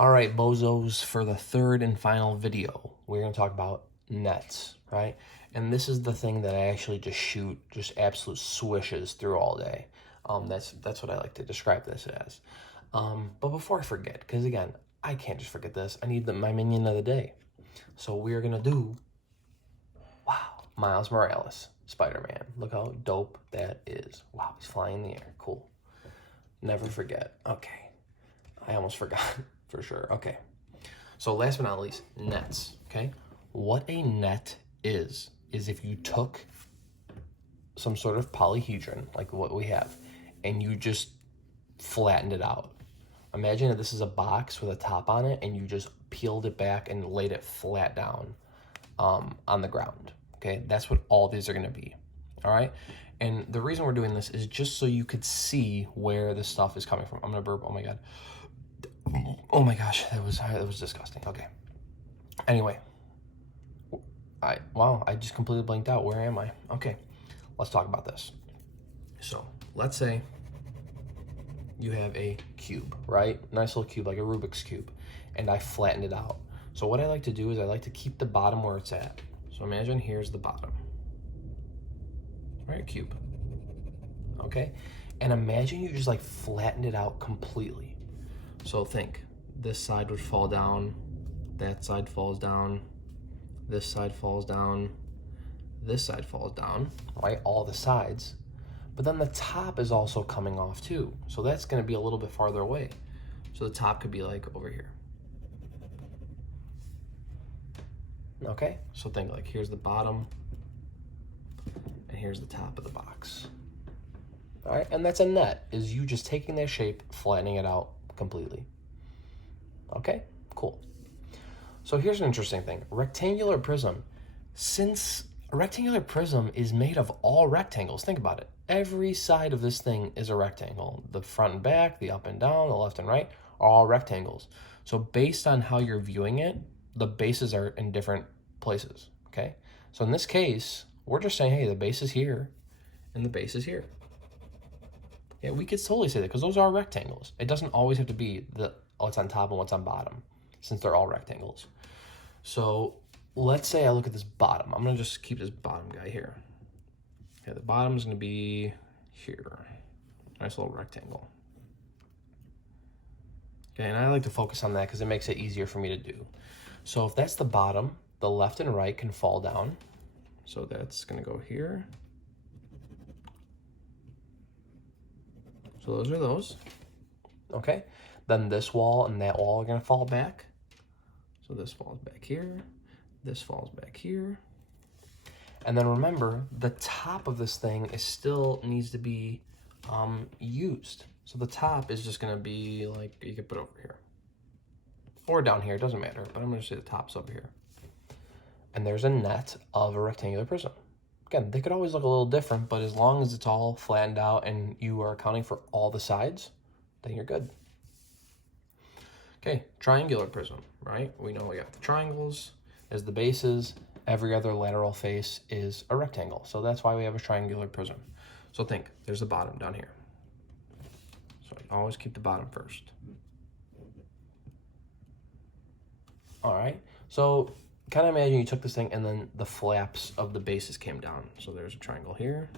All right, bozos, for the third and final video, we're going to talk about nets, right? And this is the thing that I actually just shoot just absolute swishes through all day. That's what I like to describe this as. But before I forget, because again, I can't just forget this. I need my minion of the day. So we're going to do, wow, Miles Morales, Spider-Man. Look how dope that is. Wow, he's flying in the air. Cool. Never forget. Okay. I almost forgot for sure. Okay. So last but not least, nets, okay? What a net is if you took some sort of polyhedron, like what we have, and you just flattened it out. Imagine that this is a box with a top on it, and you just peeled it back and laid it flat down on the ground, okay? That's what all these are gonna be, all right? And the reason we're doing this is just so you could see where this stuff is coming from. I'm gonna burp, oh my God. Oh my gosh, that was disgusting. Okay. Anyway, wow, I just completely blanked out. Where am I? Okay, let's talk about this. So let's say you have a cube, right? Nice little cube, like a Rubik's Cube, and I flattened it out. So what I like to do is I like to keep the bottom where it's at. So imagine here's the bottom, right? Cube. Okay, and imagine you just like flattened it out completely. So think, this side would fall down, that side falls down, this side falls down, this side falls down, right? All the sides. But then the top is also coming off too. So that's gonna be a little bit farther away. So the top could be like over here. Okay, so think like here's the bottom and here's the top of the box. All right, and that's a net, is you just taking that shape, flattening it out completely. Okay, cool. So here's an interesting thing. Rectangular prism. Since a rectangular prism is made of all rectangles, think about it. Every side of this thing is a rectangle. The front and back, the up and down, the left and right are all rectangles. So based on how you're viewing it, the bases are in different places, okay? So in this case, we're just saying, hey, the base is here and the base is here. Yeah, we could totally say that because those are rectangles. It doesn't always have to be what's on top and what's on bottom, since they're all rectangles. So let's say I look at this bottom. I'm gonna just keep this bottom guy here. Okay, the bottom is gonna be here. Nice little rectangle. Okay, and I like to focus on that because it makes it easier for me to do. So if that's the bottom, the left and right can fall down. So that's gonna go here. So those are those, okay? Then this wall and that wall are gonna fall back. So this falls back here, this falls back here. And then remember, the top of this thing is still needs to be used. So the top is just gonna be like, you can put over here. Or down here, it doesn't matter, but I'm gonna say the top's over here. And there's a net of a rectangular prism. Again, they could always look a little different, but as long as it's all flattened out and you are accounting for all the sides, then you're good. Okay, triangular prism, right? We know we got the triangles as the bases. Every other lateral face is a rectangle. So that's why we have a triangular prism. So think, there's the bottom down here. So I always keep the bottom first. All right, so kind of imagine you took this thing and then the flaps of the bases came down. So there's a triangle here,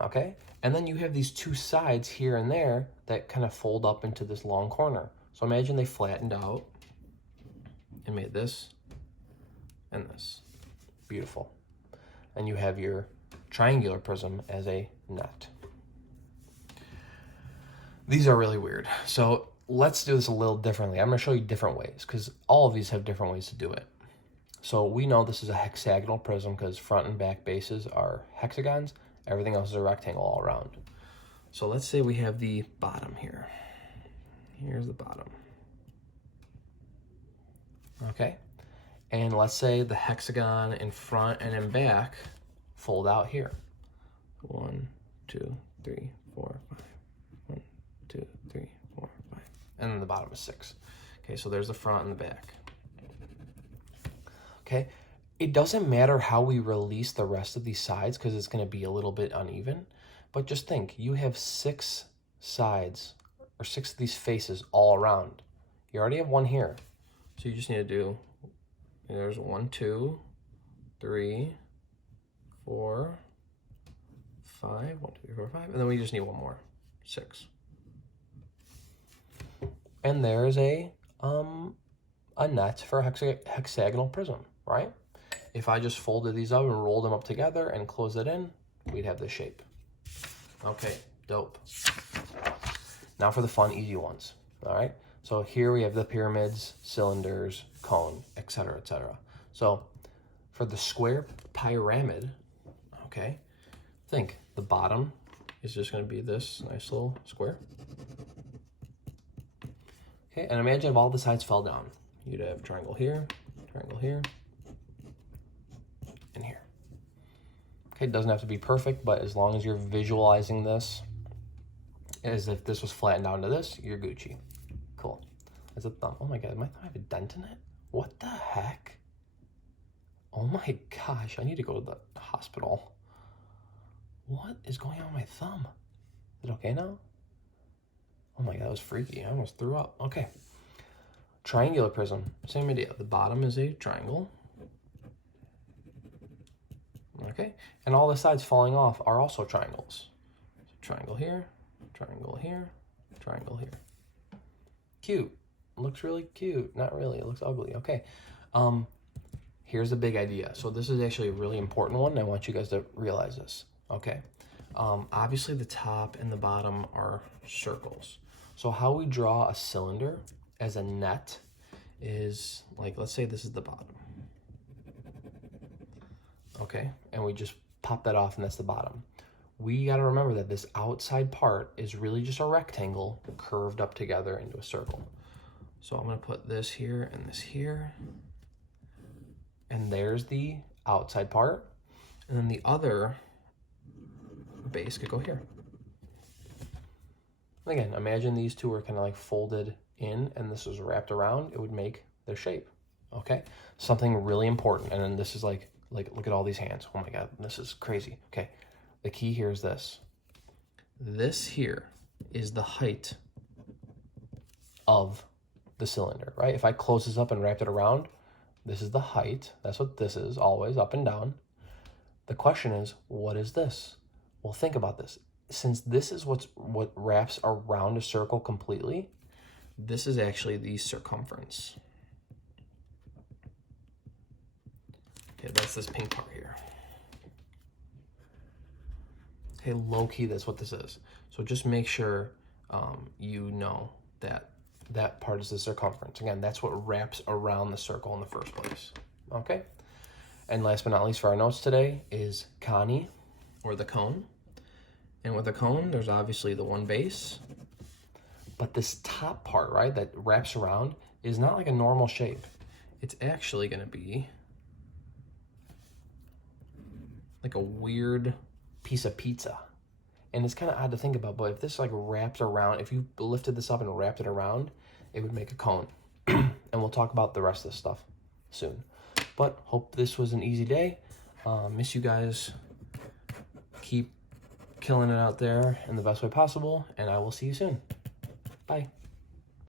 okay? And then you have these two sides here and there that kind of fold up into this long corner. So imagine they flattened out and made this and this. Beautiful. And you have your triangular prism as a net. These are really weird. So let's do this a little differently. I'm gonna show you different ways because all of these have different ways to do it. So we know this is a hexagonal prism because front and back bases are hexagons. Everything else is a rectangle all around. So let's say we have the bottom here. Here's the bottom. Okay. And let's say the hexagon in front and in back fold out here. 1, 2, 3, 4, 5. 1, 2, 3, 4, 5. And then the bottom is 6. Okay, so there's the front and the back. Okay, it doesn't matter how we release the rest of these sides because it's going to be a little bit uneven. But just think, you have 6 sides or 6 of these faces all around. You already have one here. So you just need to do, there's 1, 2, 3, 4, 5, 1, 2, 3, 4, 5, and then we just need one more, 6. And there's a net for a hexagonal prism, right? If I just folded these up and rolled them up together and closed it in, we'd have this shape. Okay, dope. Now for the fun, easy ones, all right? So here we have the pyramids, cylinders, cone, etc., etc. So for the square pyramid, okay, think the bottom is just going to be this nice little square. Okay, and imagine if all the sides fell down. You'd have triangle here, and here. Okay, it doesn't have to be perfect, but as long as you're visualizing this as if this was flattened down to this, you're Gucci. Cool. As a thumb. Oh my God, my thumb have a dent in it? What the heck? Oh my gosh, I need to go to the hospital. What is going on with my thumb? Is it okay now? Oh my God, that was freaky. I almost threw up. Okay. Triangular prism, same idea. The bottom is a triangle. Okay, and all the sides falling off are also triangles. So triangle here, triangle here, triangle here. Cute. Looks really cute. Not really, it looks ugly. Okay. Here's the big idea. So this is actually a really important one, and I want you guys to realize this. Okay. Obviously the top and the bottom are circles. So how we draw a cylinder as a net is like, let's say this is the bottom. Okay, and we just pop that off and that's the bottom. We gotta remember that this outside part is really just a rectangle curved up together into a circle. So I'm gonna put this here and this here. And there's the outside part. And then the other base could go here. And again, imagine these two are kind of like folded in and this is wrapped around, it would make their shape, okay? Something really important, and then this is like look at all these hands. Oh my God, this is crazy. Okay, the key here is this. This here is the height of the cylinder, right? If I close this up and wrapped it around, this is the height. That's what this is, always up and down. The question is, what is this? Well, think about this. Since this is what wraps around a circle completely, this is actually the circumference. Okay, that's this pink part here. Okay, low key, that's what this is. So just make sure you know that that part is the circumference. Again, that's what wraps around the circle in the first place. Okay? And last but not least for our notes today is Connie, or the cone. And with a cone, there's obviously the one base. But this top part, right, that wraps around is not like a normal shape. It's actually going to be like a weird piece of pizza. And it's kind of odd to think about, but if this like wraps around, if you lifted this up and wrapped it around, it would make a cone. And we'll talk about the rest of this stuff soon. But hope this was an easy day. Miss you guys. Keep killing it out there in the best way possible, and I will see you soon. Bye.